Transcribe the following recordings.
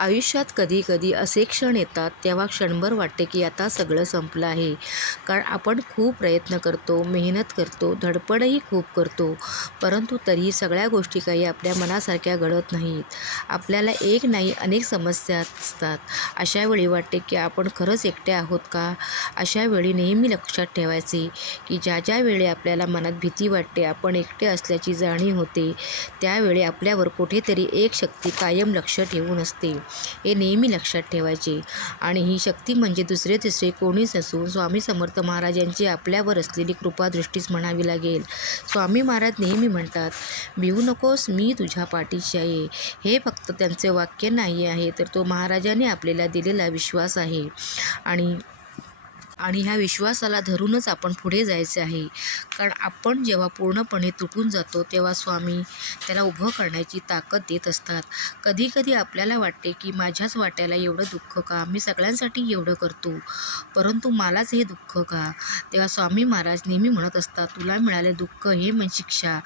आयुष्यात कधी-कधी असे क्षण येतात, तेव्हा क्षणभर वाटते की आता सगळं संपलं आहे. कारण आपण खूप प्रयत्न करतो, मेहनत करतो, धडपडही खूप करतो. परंतु तरीही सगळ्या गोष्टी काही आपल्या मनासारख्या घडत नाहीत. आपल्याला एक नाही अनेक समस्या असतात. अशावेळी वाटते की आपण खरंच एकटे आहोत का? अशावेळी नेहमी लक्षात ठेवायचे की ज्या वेळी आपल्याला मनात भीती वाटते, आपण एकटे असल्याची जाणीव होते, त्यावेळी आपल्यावर कुठेतरी एक शक्ती कायम लक्ष ठेवून असते. हे नेहमी लक्षात ठेवायचे. आणि ही शक्ती म्हणजे दुसरे तिसरे कोणीच नसून स्वामी समर्थ महाराजांची आपल्यावर असलेली कृपादृष्टीच म्हणावी लागेल. स्वामी महाराज नेहमी म्हणतात, भिवू नकोस, मी तुझ्या पाठीशी आहे. हे फक्त त्यांचे वाक्य नाही आहे, तर तो महाराजांनी आपल्याला दिलेला विश्वास आहे. आणि आणि ह्या विश्वासाला धरूनच आपण पुढे जायचे आहे. कारण आपण जेव्हा पूर्णपणे तुटून जातो, तेव्हा स्वामी त्याला उभं करण्याची ताकद देत असतात. कधी-कधी आपल्याला वाटते की माझ्याच वाट्याला एवढं दुःख का? मी सगळ्यांसाठी एवढं करतो, परंतु मलाच हे दुःख का? तेव्हा स्वामी महाराज नेहमी म्हणत असतात, तुला मिळाले दुःख हे म्हणजे शिक्षा.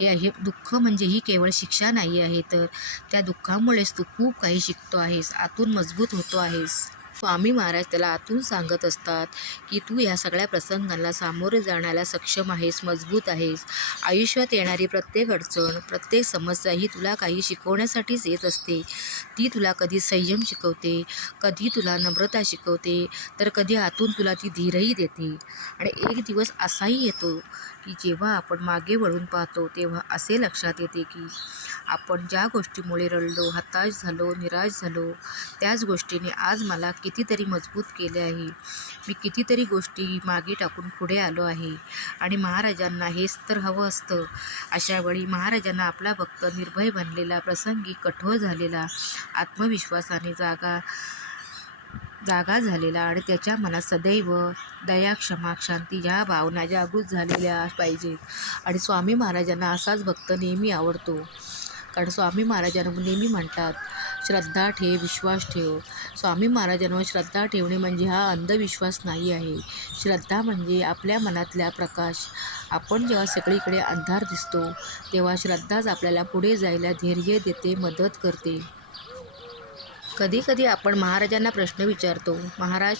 हे दुःख म्हणजे ही केवळ शिक्षा नाही आहे, तर त्या दुःखामुळेच तू खूप काही शिकतो आहेस, आतून मजबूत होतो आहेस. स्वामी महाराज त्याला आतून सांगत असतात की तू ह्या सगळ्या प्रसंगांना सामोरे जाण्याला सक्षम आहेस, मजबूत आहेस. आयुष्यात येणारी प्रत्येक अडचण, प्रत्येक समस्या ही तुला काही शिकवण्यासाठीच येत असते. ती तुला कधी संयम शिकवते, कधी तुला नम्रता शिकवते, तर कधी आतून तुला ती धीरही देते. आणि एक दिवस असाही येतो की जेव्हा आपण मागे वळून पाहतो, तेव्हा असे लक्षात येते की आपण ज्या गोष्टीमुळे रडलो, हताश झालो, निराश झालो, त्याच गोष्टीने आज मला कितीतरी मजबूत केले आहे. मी कितीतरी गोष्टी मागे टाकून पुढे आलो आहे. आणि महाराजांना हेच तर हवं असतं. अशावेळी महाराजांना आपला भक्त निर्भय बनलेला, प्रसंगी कठोर झालेला, आत्मविश्वासाने जागा झालेला आणि त्याच्या मनात सदैव दया, क्षमा, शांती ह्या भावना जागृत झालेल्या पाहिजेत. आणि स्वामी महाराजांना असाच भक्त नेहमी आवडतो. कारण स्वामी महाराजांना नेहमी म्हणतात, श्रद्धा ठेव, विश्वास ठेव. स्वामी महाराजांवर श्रद्धा ठेवणे म्हणजे हा अंधविश्वास नाही आहे. श्रद्धा म्हणजे आपल्या मनातला प्रकाश. आपण जेव्हा सगळीकडे अंधार दिसतो, तेव्हा श्रद्धाच आपल्याला पुढे जायला धैर्य देते, मदत करते. कधी-कधी आपण महाराजांना प्रश्न विचारतो, महाराज,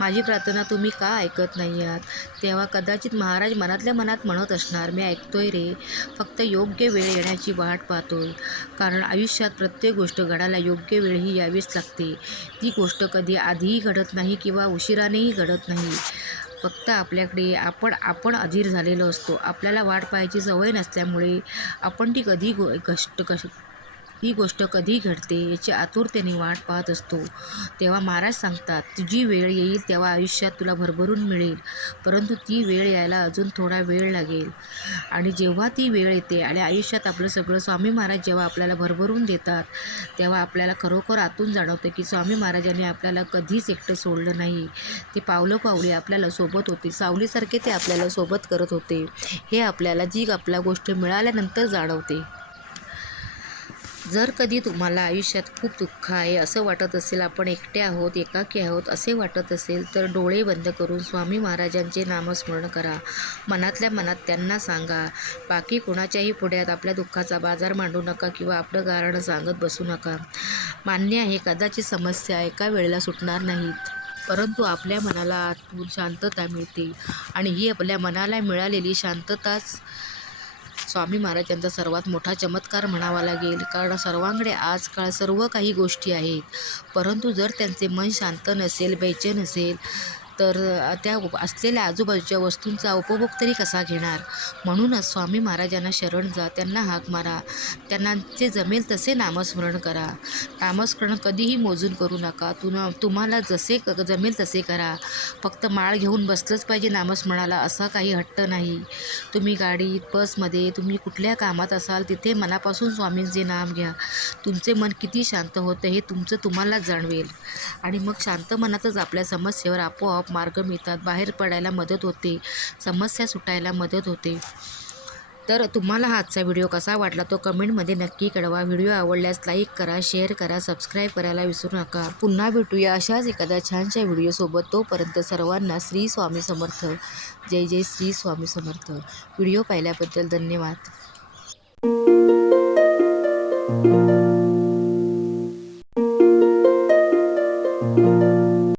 माझी प्रार्थना तुम्ही का ऐकत नाही आहात? तेव्हा कदाचित महाराज मनातल्या मनात म्हणत असणार, मी ऐकतोय रे, फक्त योग्य वेळ येण्याची वाट पाहतोय. कारण आयुष्यात प्रत्येक गोष्ट घडायला योग्य वेळ ही यावीच लागते. ती गोष्ट कधी आधीही घडत नाही किंवा उशिरानेही घडत नाही. फक्त आपल्याकडे आपण अधीर झालेलो असतो. आपल्याला वाट पाहायची सवय नसल्यामुळे आपण ही गोष्ट कधी घडते याची आतुरतेने वाट पाहत असतो. तेव्हा महाराज सांगतात, तुझी वेळ येईल तेव्हा आयुष्यात तुला भरभरून मिळेल, परंतु ती वेळ यायला अजून थोडा वेळ लागेल. आणि जेव्हा ती वेळ येते आणि आयुष्यात आपलं सगळं स्वामी महाराज जेव्हा आपल्याला भरभरून देतात, तेव्हा आपल्याला खरोखर आतून जाणवतं की स्वामी महाराजांनी आपल्याला कधीच एकटं सोडलं नाही. ते पावलोपावली आपल्याला सोबत होते, सावलीसारखे ते आपल्याला सोबत करत होते. हे आपल्याला जी आपल्या गोष्ट मिळाल्यानंतर जाणवते. जर कधी तुम्हाला आयुष्यात खूप दुःख आहे असं वाटत असेल, आपण एकटे आहोत, एकाकी आहोत असे वाटत असेल, तर डोळे बंद करून स्वामी महाराजांचे नामस्मरण करा. मनातल्या मनात त्यांना सांगा. बाकी कोणाच्याही पुढ्यात आपल्या दुःखाचा बाजार मांडू नका किंवा आपलं कारण सांगत बसू नका. मान्य आहे, कदाचित समस्या एका वेळेला सुटणार नाहीत, परंतु आपल्या मनाला आतून शांतता मिळते. आणि ही आपल्या मनाला मिळालेली शांतताच स्वामी महाराजांचा सर्वात मोठा चमत्कार म्हणावा लागेल. कारण सर्वांकडे आजकाल सर्व काही गोष्टी आहेत, परंतु जर त्यांचे मन शांत नसेल, बेचैन असेल, तर त्या असलेल्या आजूबाजूच्या वस्तूंचा उपभोग तरी कसा घेणार? म्हणूनच स्वामी महाराजांना शरण जा, त्यांना हाक मारा, त्यांना जे जमेल तसे नामस्मरण करा. नामस्मरण कधीही मोजून करू नका. तुम्हाला जसे जमेल तसे करा. फक्त माळ घेऊन बसलंच पाहिजे नामस्मरणाला असा काही हट्ट नाही. तुम्ही गाडीत, बसमध्ये, तुम्ही कुठल्या कामात असाल तिथे मनापासून स्वामींचे नाम घ्या. तुमचे मन किती शांत होतं हे तुम्हालाच जाणवेल. आणि मग शांत मनातच आपल्या समस्येवर आपोआप मार्ग मिळतात, बाहेर पडायला मदत होते, समस्या सुटायला मदत होते. तर तुम्हाला हा आजचा व्हिडिओ कसा वाटला तो कमेंटमध्ये नक्की कळवा. व्हिडिओ आवडल्यास लाईक करा, शेअर करा, सबस्क्राईब करायला विसरू नका. पुन्हा भेटूया अशाच एखाद्या छानशा व्हिडिओसोबत. तोपर्यंत सर्वांना श्री स्वामी समर्थ. जय जय श्री स्वामी समर्थ. व्हिडिओ पाहिल्याबद्दल धन्यवाद.